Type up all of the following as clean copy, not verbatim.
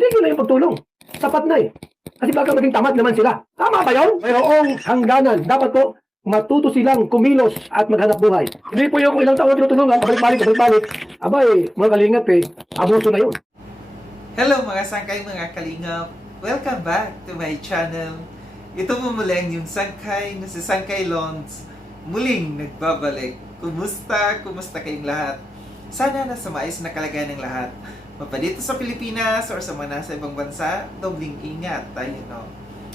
itigil na yung pagtulong. Sapat na eh. Kasi baka maging tamad naman sila. Tama ba yun? Mayroong hangganan. Dapat po matuto silang kumilos at maghanap buhay. Hindi po yung kung ilang taon na tinutulungan, pabalik-balik. Abay, mga kalingap eh, abuso na yun. Hello mga sangkay, mga kalingap! Welcome back to my channel. Ito po muling yung sangkay na si Sangkay Lons muling nagbabalik. Kumusta? Kumusta kayong lahat? Sana nasa maayos na kalagayan ng lahat. Mapadito sa Pilipinas or sa mga nasa ibang bansa, dobling ingat tayo, no?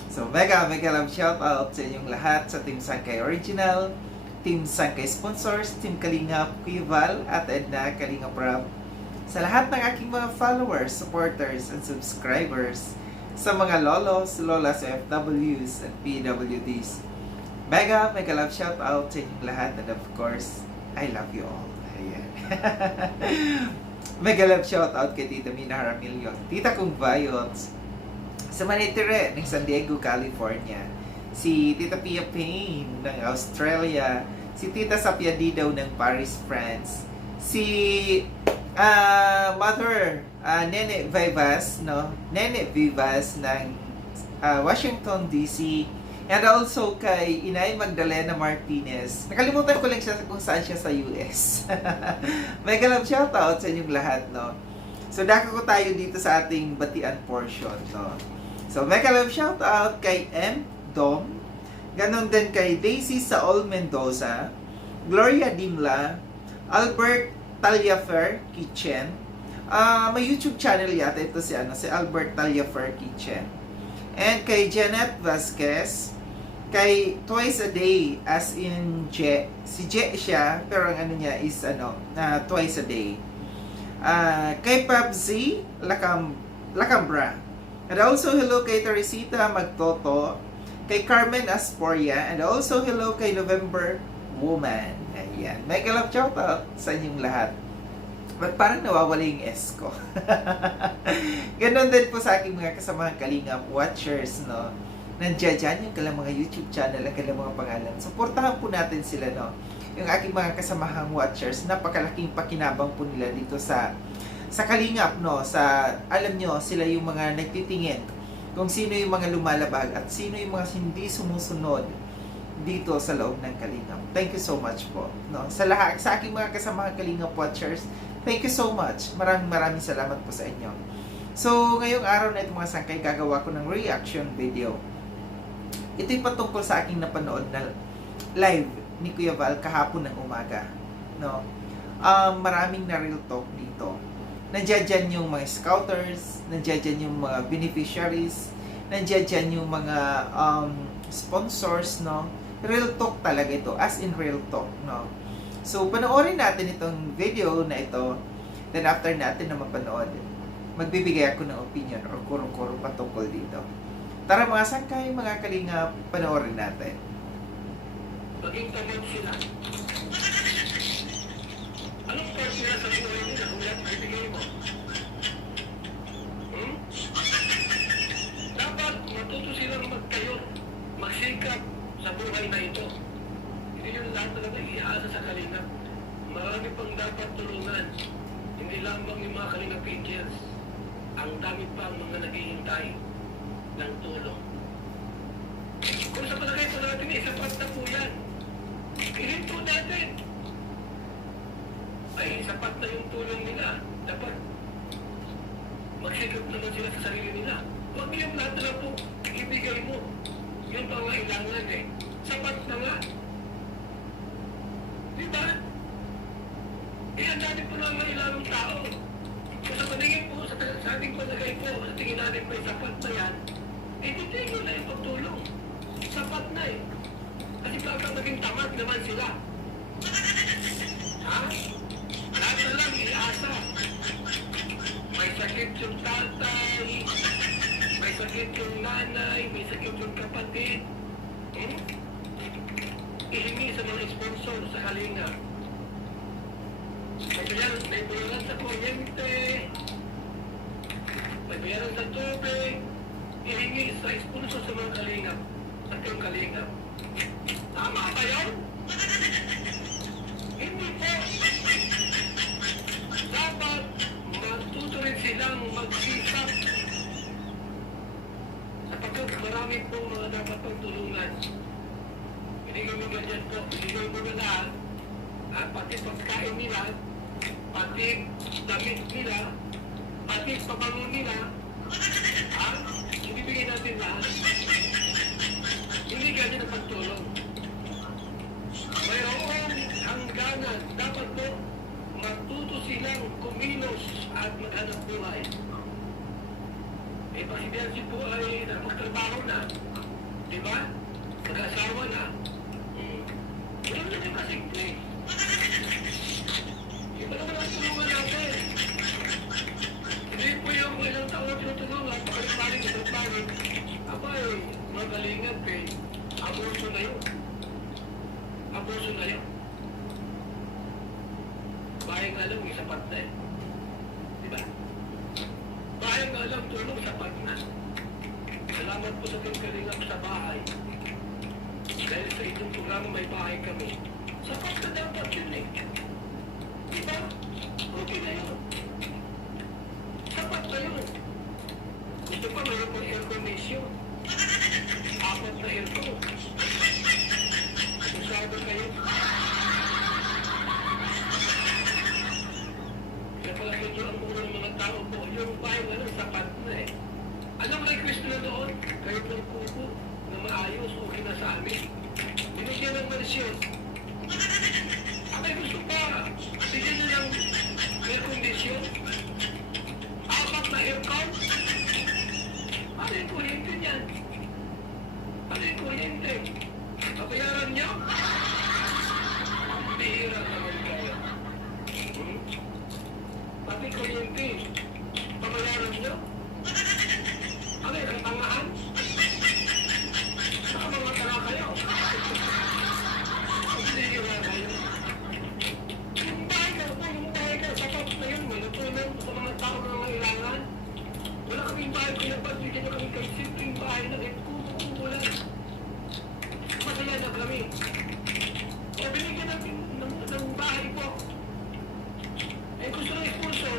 So, mega love shout out sa inyong lahat sa Team Sangkay Original, Team Sangkay Sponsors, Team Kalingap, Kuya Val, at Edna Kalingap Rab. Sa lahat ng aking mga followers, supporters, and subscribers, sa mga lolos, lolas, FWs, at PWDs. Mega love shout out sa inyong lahat, and of course, I love you all. Ayan. Mega love shout out kay Tita Mina Haramilyon, Tita Kong Viots, sa Manitire ng San Diego, California, si Tita Pia Payne ng Australia, si Tita Sapia Didaw ng Paris, France, si Mother Nene Vivas, no? Nene Vivas ng Washington DC, and also kay Inay Magdalena Martinez. Nakalimutan ko lang siya kung saan siya sa US. Mega love shoutout sa inyong lahat, no? So, dako ko tayo dito sa ating batian portion, no? So, mega love shoutout kay M. Dom, ganon din kay Daisy Saol Mendoza, Gloria Dimla, Albert Taliafer Kitchen. May YouTube channel yata ito si Albert Taliafer Kitchen. And kay Janet Vasquez, kay Twice a Day, as in Je. Si Je siya, pero ang ano niya is Twice a Day. Kay Pabzi Lacambra. And also hello kay Teresita Magtoto, kay Carmen Asporia, and also hello kay November Woman. Ayan. Mega love shoutout sa inyong lahat. But parang nawawala yung S ko. Ganon din po sa aking mga kasamahang Kalingap watchers, no? Nandiyan dyan yung kailang mga YouTube channel at kailang mga pangalan. Supportahan po natin sila, no? Yung aking mga kasamahang watchers, napakalaking pakinabang po nila dito sa Kalingap, no? Alam nyo, sila yung mga nagtitingin kung sino yung mga lumalabag at sino yung mga hindi sumusunod dito sa loob ng Kalingap. Thank you so much po, no? Sa aking mga kasamahang Kalingap watchers, thank you so much. Maraming salamat po sa inyo. So, ngayong araw na ito mga sangkay, gagawa ko ng reaction video. Ito'y patungkol sa aking napanood na live ni Kuya Val kahapon ng umaga, no? Maraming na real talk dito. Nandiyan dyan yung mga scouters, nandiyan dyan yung mga beneficiaries, nandiyan dyan yung mga sponsors, no? Real talk talaga ito, as in real talk, no? So, panoorin natin itong video na ito. Then, after natin na mapanood, magbibigay ako ng opinion or kurong-kurong patungkol dito. Tara mga sangkay, mga Kalingap, panoorin natin. Maging tamad sila. Anong part nila sa buhay nila kung yan ibigay mo? Dapat matuto silang magtayo, magsikap sa buhay na ito. Hindi yun lahat talaga iaasa sa Kalingap. Marami pang dapat tulungan. Hindi lamang yung mga Kalingap Angels. Ang dami pang mga naghihintay ng tulong. Kung sa palagay po natin, sapat na po yan. Ihinto natin. Ay, sapat na yung tulong nila. Dapat magsikap naman sila sa sarili nila. Huwag yung lahat na po ibigay mo. Yung pangailangan sapat na nga. Diba? Ang dami po na mailangang tao. Kung sa paningin po, sa ating palagay po, sa tingin natin may sapat na yan, titigil na yung pagtulong. Sapat na Kasi baka maging tamad naman sila. Ha? Lahat na lang iaasa. May sakit yung tatay, may sakit yung nanay, may sakit yung kapatid. Ihingi sa mga sponsor sa Kalingap. May bayaran sa kuryente, may bayaran sa tubig, ihingi sa sponsor sa mga Kalingap. At yung Kalingap. Tama ba yun? Hindi po. Dapat matuto rin silang magsikap po, ibigay mo na lahat, at pati pagkain nila, pati damit nila, pati pabangon nila, ibibigay natin lahat. Hindi ganyan ang pagtulong. Mayroong hangganan, dapat po matuto silang kumilos at maghanap buhay. Eh, pag si Bianchi po ay napagtrabaho na, di ba? Mag-asawa na, wala na yung kasimple. Iba naman ang tulungan natin. Hindi po yung ilang taon tinutulungan, pagkakaling, abay, magalingan pe, aborso na yun. Aborso na yun. Bahay nga alam, may sapat na eh. Diba? Bahay nga alam, tulong sapat na. Salamat po sa pagkalingap sa bahay. Dahil sa itong programa may bahay kami. Sapat na dapat yun eh. Diba? Okay na yun. Sapat na yun. Gusto pa mayroon pang air condition. 4 na aircon. Masyado kayo. Kaya pala sa inyo ang muna ng mga tao po, yung bahay nga lang sapat na eh. Anong request na doon? Kayo pong kuko na maayos, okay na sa amin. Binigyan ng mansyon. Abay gusto pa, bigyan nyo ng air condition. 4 na aircon. Ano yung kuryente niyan? Ano yung kuryente? Kabayaran niyo? Bihira naman kayo. Pati kuryente, kabayaran niyo? Ano yung tangahan? Saka mga tanga kayo? Bihira kayo. Yung bahay ka, sapat na yun. Malutulong sa mga tao na nangailangan. Wala kaming bahay, pinagbigyan na kami kay simpleng bahay na kukukulan. Masaya na kami. Kaya binigyan natin ng bahay po. Eh gusto ng sponsor,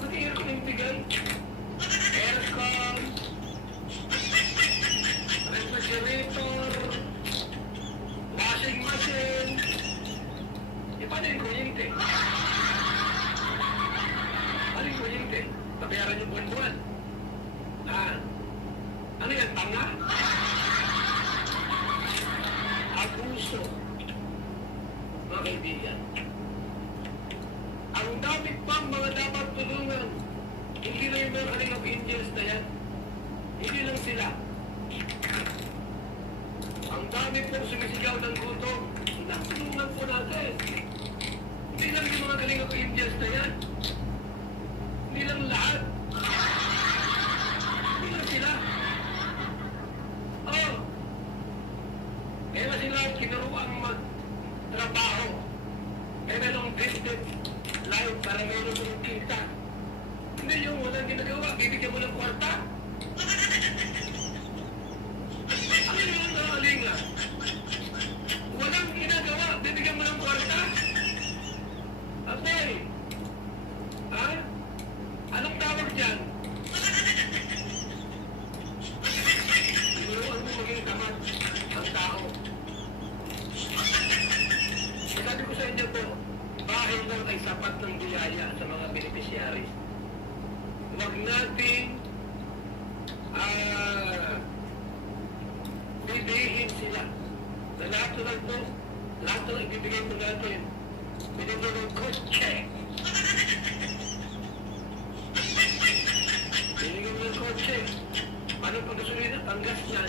pati aircon yung bigay. Aircon, refrigerator, washing machine. E paano yung kuryente? Ano yung kuryente? Pabayaran yung buwan-buwan. Ano yan? Tanga? Abuso. Mga kaibigan. Ang dami pang mga dapat tulungan. Hindi na yung mga Kalingap Angels na yan. Hindi lang sila. Ang dami pong sumisigaw ng gutom. Natulungan po natin. Hindi lang yung mga Kalingap Angels na yan. Hindi lang lahat. Hindi lang sila. Oh. Kaya sila kinuruan magtrabaho. Kaya merong distant life para meron ng kita. Hindi yung walang ginagawa, bibigyan mo ng kwarta. Ano yung nakalinga? Walang ginagawa, bibigyan mo ng kwarta. Abay. Ha? Anong tawag dyan? Tinuruan mo maging tamad ang tao. Sabi ko sa inyo po, bahay lang ay sapat ng biyaya sa mga beneficiaries. Huwag nating bibihin sila. Na lahat na lang po, lahat na lang ibibigay mo natin. Binigyan ng kotse. Binigyan mo ng kotse. Paano pagkasulina? Panggas yan.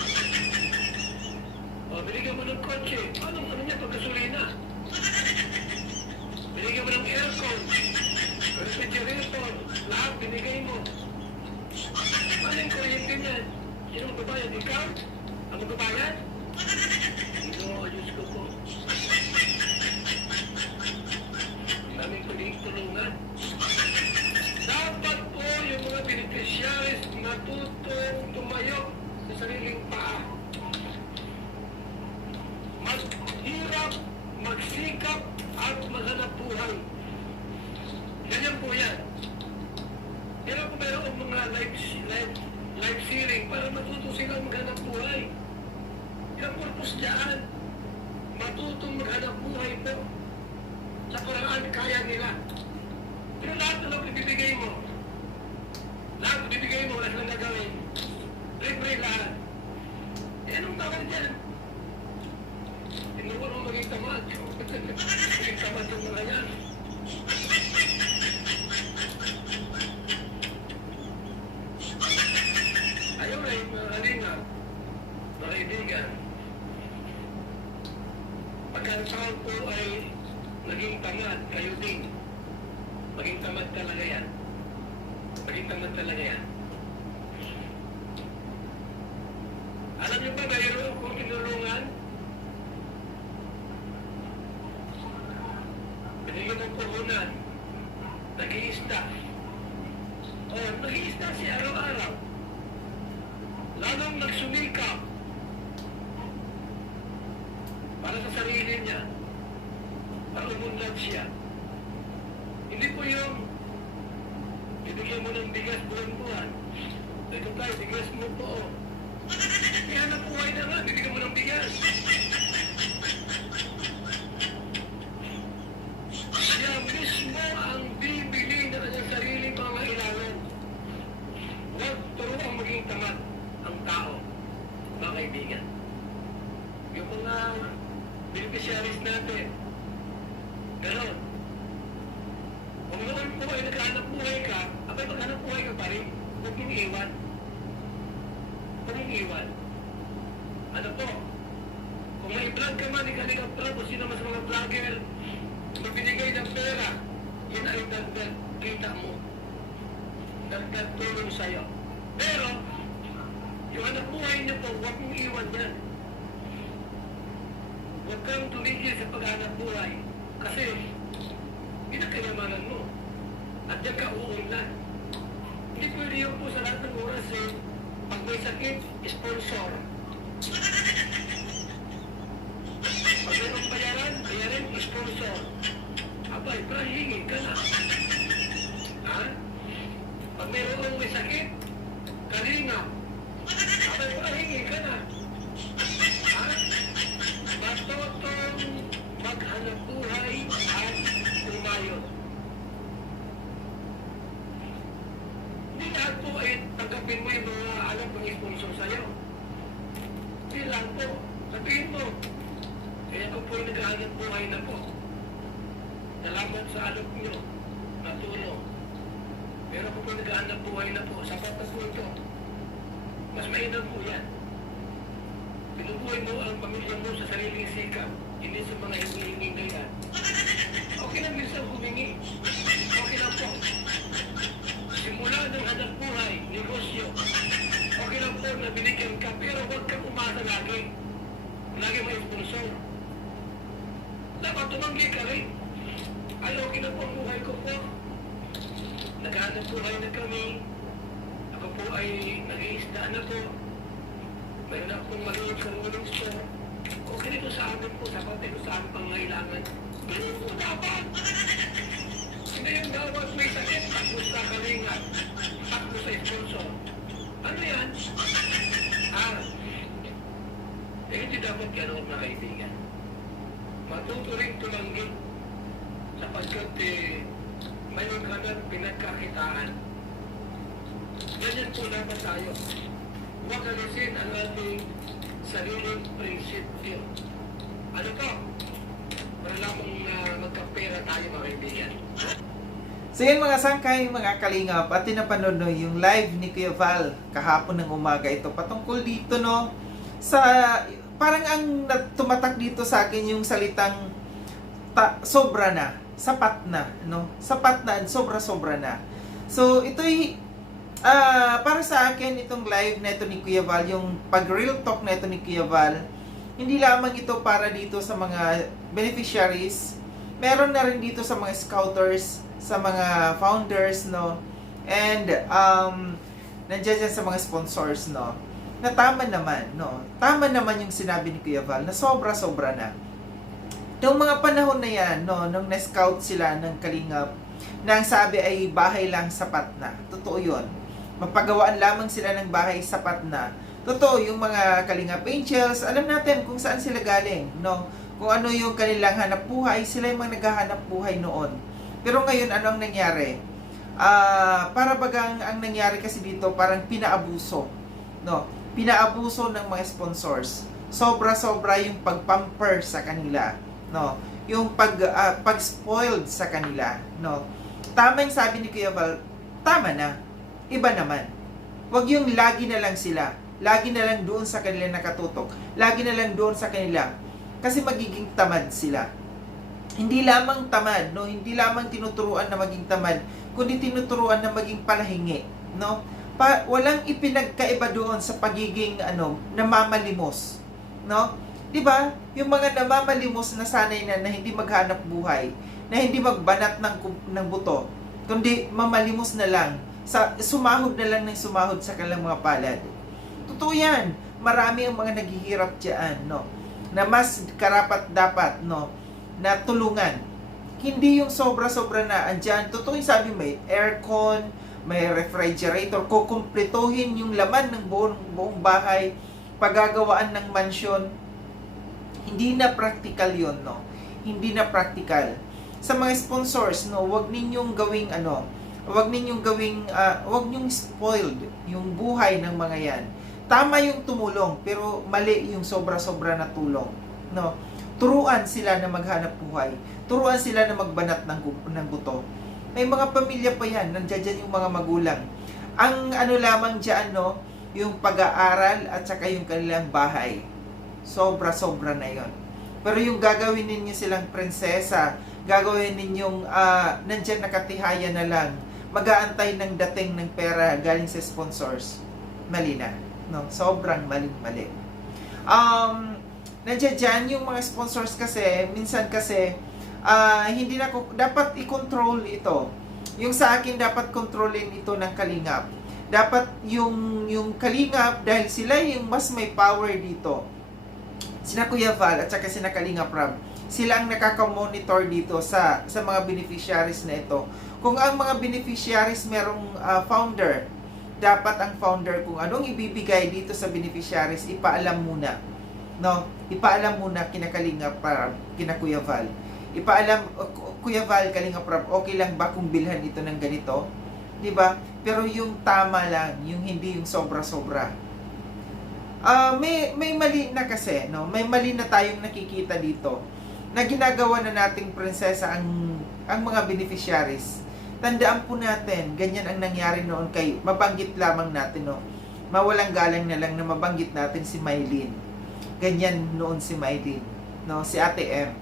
O, binigyan mo ng kotse. Ano niya pagkasulina? Binigyan mo ng aircon. Refrigerator. Lahat binigay mo. Paano yung kuryente niyan? Sino magbabayad? Ikaw? Ang magbabayad? No, Diyos ko po. Maraming tulungan. Dapat po yung mga beneficiaries natutong tumayo sa sariling paa. Maghirap, magsikap, at maghanap buhay. Ganyan po yan. Pero kung mayroon mga live sharing para matuto silang maghanap buhay. Yung purpose dyan, matutong maghanap buhay po sa paraan kaya nila. Pero lahat na lang ibibigay mo, wala silang gagawin. Libre lahat. Eh, anong tawag dyan? Tinuwan mo maging tamad. Maging tamad yung mga yan. Ayaw na yung mga kalingap, mga kaibigan. Pagka ang tao po ay naging tamad, kayo din. Maging tamad talaga yan. Maging tamad talaga yan. Alam niyo ba, mayroon kong tinulungan? Binigyan ng puhunan. Nag-iista. Oh, nag-iista siya araw-araw. Lalong nagsumikap para sa sarili niya. Para umunlad siya. Hindi po yung bibigyan mo ng bigas buwan-buwan. Ito tayo, bigas mo po. Kaya na buhay na nga, bibigyan mo ng bigas. Siya mismo ang bibili na kanyang sariling pangailangan. Huwag turuang maging tamad ang tao, mga kaibigan. Yung mga beneficiaries natin, ganon. Kung noon po ay naghahanap buhay ka, abay maghanap buhay ka pa rin, huwag yung iwan. Huwag yung iwan. Ano po? Kung may vlog ka man, ikaw ng vlog, o sino mas mga vlogger, magbinigay ng pera, yun ay dagdag kita mo. Dagdag tulong sa'yo. Pero, yung hanap buhay niyo po, huwag mong iwan yan. Huwag kang tumigil sa paghanap buhay. Kasi, pinakilamanan mo. At diyan ka uunlad. Hindi pwede yun po sa lahat ng oras eh. Pag may sakit, sponsor. Pag mayroong bayaran, sponsor. Abay, pero hingin ka na. Ha? Pag mayroong may sakit, kalinga. Abay, pero hingin ka na. Ha? Matutong maghanap buhay at umayon. Hindi lahat po ay tanggapin mo yung mga alam ng sponsor sa'yo. Hindi lang po. Sabihin mo, kaya ako po yung naghahanap buhay na po. Salamat sa alok nyo na tulong. Pero ako po naghahanap buhay na po. Sapat na po ito. Mas mainam po yan. Pinubuhay mo ang pamilya mo sa sariling sikap, hindi sa mga hinging na yan. Okay lang minsan humingi. Okay lang po. Simula ng hanap buhay, negosyo. Okay lang po na binigyan ka, pero huwag kang umasa lagi. Lagi may sponsor. Dapat tumanggi ka rin. Ayaw, po ang buhay ko po. Naghahanap buhay na kami. Ako po ay nag-iista na po. Mayroon akong maliit sa rolling store. Okay nito sa amin po, sapat ito sa aming pangailangan. Ganun po dapat. Hindi yung dapat may sakit, takbo sa kalingat, takbo sa sponsor. Ano yan? Eh, hindi dapat gano'n na kaibigan. Matuto rin tumanggi sapagkat mayroon ka ng pinagkakitaan. Ganyan po dapat tayo. Huwag alisin ang ating sariling prinsipyo. Ano to? Para lamang magkapera tayo mga kaibigan. So yun mga sangkay, mga kalingap, at tinapanood no, yung live ni Kuya Val kahapon ng umaga ito patungkol dito no sa parang ang tumatak dito sa akin yung salitang sobra na, sapat na, no? Sapat na, sobra-sobra na. So ito'y para sa akin itong live na ito ni Kuya Val, yung pag-real talk na ito ni Kuya Val, hindi lamang ito para dito sa mga beneficiaries, meron na rin dito sa mga scouters, sa mga founders, no? And nandiyan dyan sa mga sponsors, no? Na tama naman, no? Tama naman yung sinabi ni Kuya Val na sobra-sobra na. Noong mga panahon na yan, no, nung na-scout sila ng Kalingap, na ang sabi ay bahay lang sapat na. Totoo yun. Mapagawaan lamang sila ng bahay sapat na. Totoo, yung mga Kalingap Angels, alam natin kung saan sila galing, no? kung ano yung kanilang hanap buhay, sila yung mga naghahanap buhay noon. Pero ngayon, ano ang nangyari? Para bagang ang nangyari kasi dito, parang pinaabuso. No? Pinaabuso ng mga sponsors. Sobra-sobra yung pagpamper sa kanila. No? Yung pag-spoiled sa kanila. No? Tama yung sabi ni Kuya Val, tama na. Iba naman. Huwag yung lagi na lang sila. Lagi na lang doon sa kanila nakatutok. Lagi na lang doon sa kanila. Kasi magiging tamad sila. Hindi lamang tamad, no? Hindi lamang tinuturuan na maging tamad, kundi tinuturuan na maging palahingi, no? Walang ipinagkaiba doon sa pagiging namamalimos, no? 'Di ba? Yung mga namamalimos na sanay na hindi maghanap buhay, na hindi magbanat ng buto, kundi mamalimos na lang, sumahod na lang ng sumahod sa kanilang mga palad. Totoo 'yan. Marami ang mga naghihirap diyan, no? Na mas karapat dapat, no, na tulungan. Hindi yung sobra-sobra na andyan. Totoo yung sabi, may aircon, may refrigerator, kukumpletohin yung laman ng buong bahay, paggagawaan ng mansyon. Hindi na practical yon, no? Hindi na practical. Sa mga sponsors, no, wag ninyong gawing wag ninyong spoiled yung buhay ng mga yan. Tama yung tumulong, pero mali yung sobra-sobra na tulong, no? Turuan sila na maghanap buhay. Turuan sila na magbanat ng buto. May mga pamilya pa yan, nandiyan yung mga magulang. Ang lamang diyan, no, yung pag-aaral at saka yung kanilang bahay. Sobra-sobra na yon. Pero yung gagawin ninyo silang prinsesa, gagawin ninyong nandiyan nakatihaya na lang, mag-aantay ng dating ng pera galing sa sponsors. Mali na. No, sobrang mali. Nandiyan dyan yung mga sponsors kasi, minsan kasi, hindi na dapat i-control ito. Yung sa akin, dapat kontrolin ito ng Kalingap. Dapat yung Kalingap, dahil sila yung mas may power dito. Sina Kuya Val at saka sina Kalingap Rab, sila ang nakaka-monitor dito sa mga beneficiaries na ito. Kung ang mga beneficiaries merong founder, dapat ang founder kung anong ibibigay dito sa beneficiaries, ipaalam muna. No? Ipaalam muna kina Kalingap Rab, kina Kuya Val. Ipaalam, Kuya Val, Kalingap Rab, okay lang ba kung bilhan ito ng ganito? 'Di ba? Pero yung tama lang, yung hindi yung sobra-sobra. May mali na kasi, no? May mali na tayong nakikita dito na ginagawa na nating prinsesa ang mga beneficiaries. Tandaan po natin, ganyan ang nangyari noon kay, mabanggit lamang natin, no? Mawalang galang na lang na mabanggit natin si Mylene. Ganyan noon si Mylene, no? Si Ate M.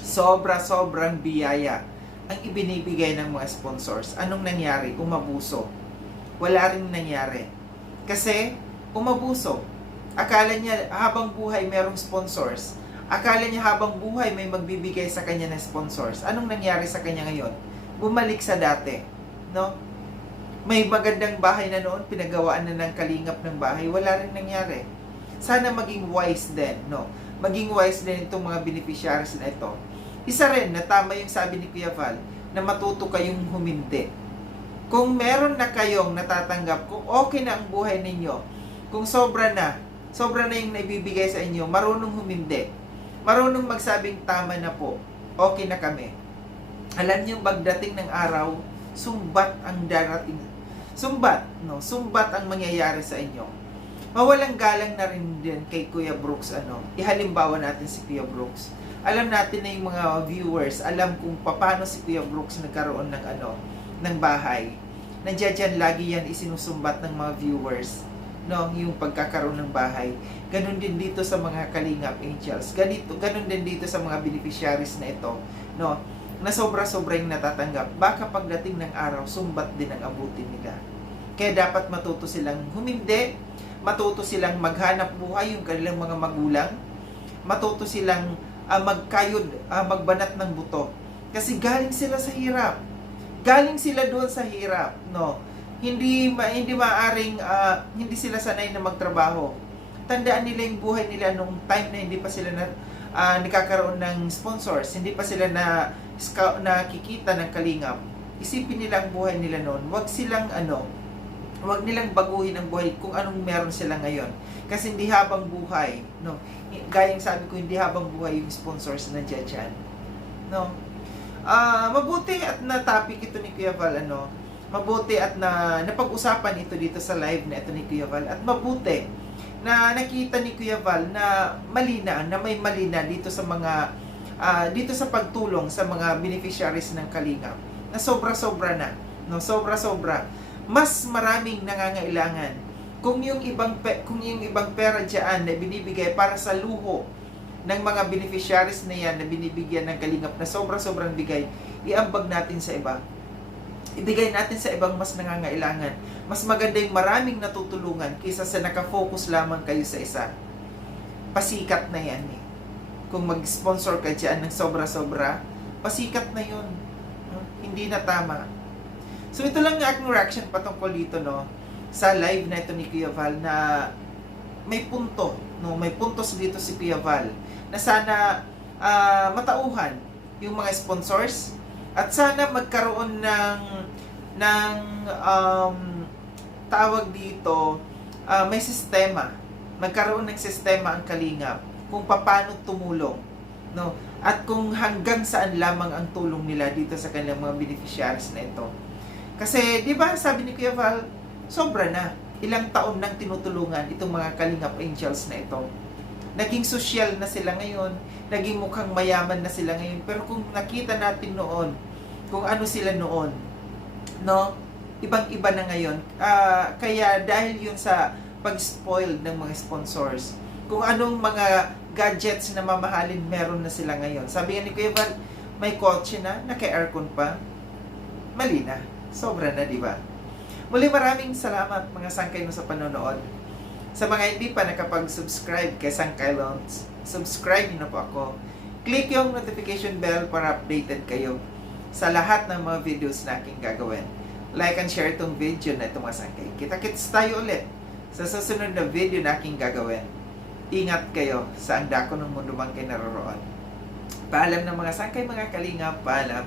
Sobrang biyaya ang ibinibigay ng mga sponsors. Anong nangyari? Umabuso. Wala rin nangyari. Kasi, umabuso. Akala niya habang buhay merong sponsors. Akala niya habang buhay may magbibigay sa kanya ng sponsors. Anong nangyari sa kanya ngayon? Bumalik sa dati, no? May magandang bahay na noon, pinagawaan na ng Kalingap ng bahay, wala rin nangyari. Sana maging wise din, no? Maging wise din itong mga beneficiaries na ito. Isa rin, na tama yung sabi ni Kuya Val, na matuto kayong humindi. Kung meron na kayong natatanggap, kung okay na ang buhay ninyo, kung sobra na yung naibibigay sa inyo, marunong humindi. Marunong magsabing tama na po, okay na kami. Alam niyo, pagdating ng araw, sumbat ang darating. Sumbat, no? Sumbat ang mangyayari sa inyo. Mawalang galang na rin din kay Kuya Brooks, ihalimbawa natin si Kuya Brooks. Alam natin na yung mga viewers, alam kung paano si Kuya Brooks nagkaroon ng ng bahay. Nandiyan lagi yan isinusumbat ng mga viewers, no? Yung pagkakaroon ng bahay. Ganon din dito sa mga Kalingap Angels. Ganon din dito sa mga beneficiaries na ito, no? Na sobra-sobra yung natatanggap, baka pagdating ng araw, sumbat din ang abutin nila. Kaya dapat matuto silang humindi, matuto silang maghanap buhay yung kanilang mga magulang, matuto silang magkayod, magbanat ng buto. Kasi galing sila sa hirap. Galing sila doon sa hirap, no? Hindi maaring hindi sila sanay na magtrabaho. Tandaan nila yung buhay nila nung time na hindi pa sila nakakaroon ng sponsors, hindi pa sila nakikita ng Kalingap. Isipin nila ang buhay nila noon. Huwag silang Huwag nilang baguhin ang buhay kung anong meron sila ngayon. Kasi hindi habang buhay, no? Gayang sabi ko, hindi habang buhay yung sponsors na dyan. No? Mabuti at na-topic ito ni Kuya Val, ano? Mabuti at napag-usapan ito dito sa live na ito ni Kuya Val. At mabuti na nakita ni Kuya Val na may malina dito sa mga dito sa pagtulong sa mga beneficiaries ng Kalingap. Na sobra-sobra na, no? Sobra-sobra. Mas maraming nangangailangan. Kung yung ibang pera diyan na binibigay para sa luho ng mga beneficiaries na yan na binibigyan ng Kalingap na sobra-sobrang bigay, iambag natin sa iba. Ibigay natin sa ibang mas nangangailangan. Mas maganda yung maraming natutulungan kaysa sa nakafocus lamang kayo sa isa. Pasikat na yan eh. Kung mag-sponsor ka dyan ng sobra-sobra, pasikat na yun. Hindi na tama. So ito lang yung aking reaction patungkol dito, no, sa live na ito ni Kuya Val, na may punto, no, may puntos dito si Kuya Val na sana matauhan yung mga sponsors at sana magkaroon ng tawag dito, may sistema, magkaroon ng sistema ang Kalingap kung paano tumulong, no, at kung hanggang saan lamang ang tulong nila dito sa kanilang mga beneficiaries na ito. Kasi, di ba, sabi ni Kuya Val, sobra na. Ilang taon nang tinutulungan itong mga Kalingap Angels na ito. Naging social na sila ngayon, naging mukhang mayaman na sila ngayon. Pero kung nakita natin noon, kung ano sila noon, no, ibang-iba na ngayon. Kaya dahil yun sa pag-spoil ng mga sponsors, kung anong mga gadgets na mamahalin meron na sila ngayon. Sabi nga ni Kuya Val, may kotse na, naka-aircon pa, mali na. Sobra na, di ba? Muli maraming salamat mga sangkay mo sa panonood. Sa mga hindi pa nakapag-subscribe kay Sangkay Loans, subscribe niyo na po ako. Click yung notification bell para updated kayo sa lahat ng mga videos na aking gagawin. Like and share itong video na itong mga sangkay. Kita-kits tayo ulit sa susunod na video na aking gagawin. Ingat kayo sa ang dako ng mundo man kayo naroroon. Paalam ng mga sangkay, mga Kalingap, paalam.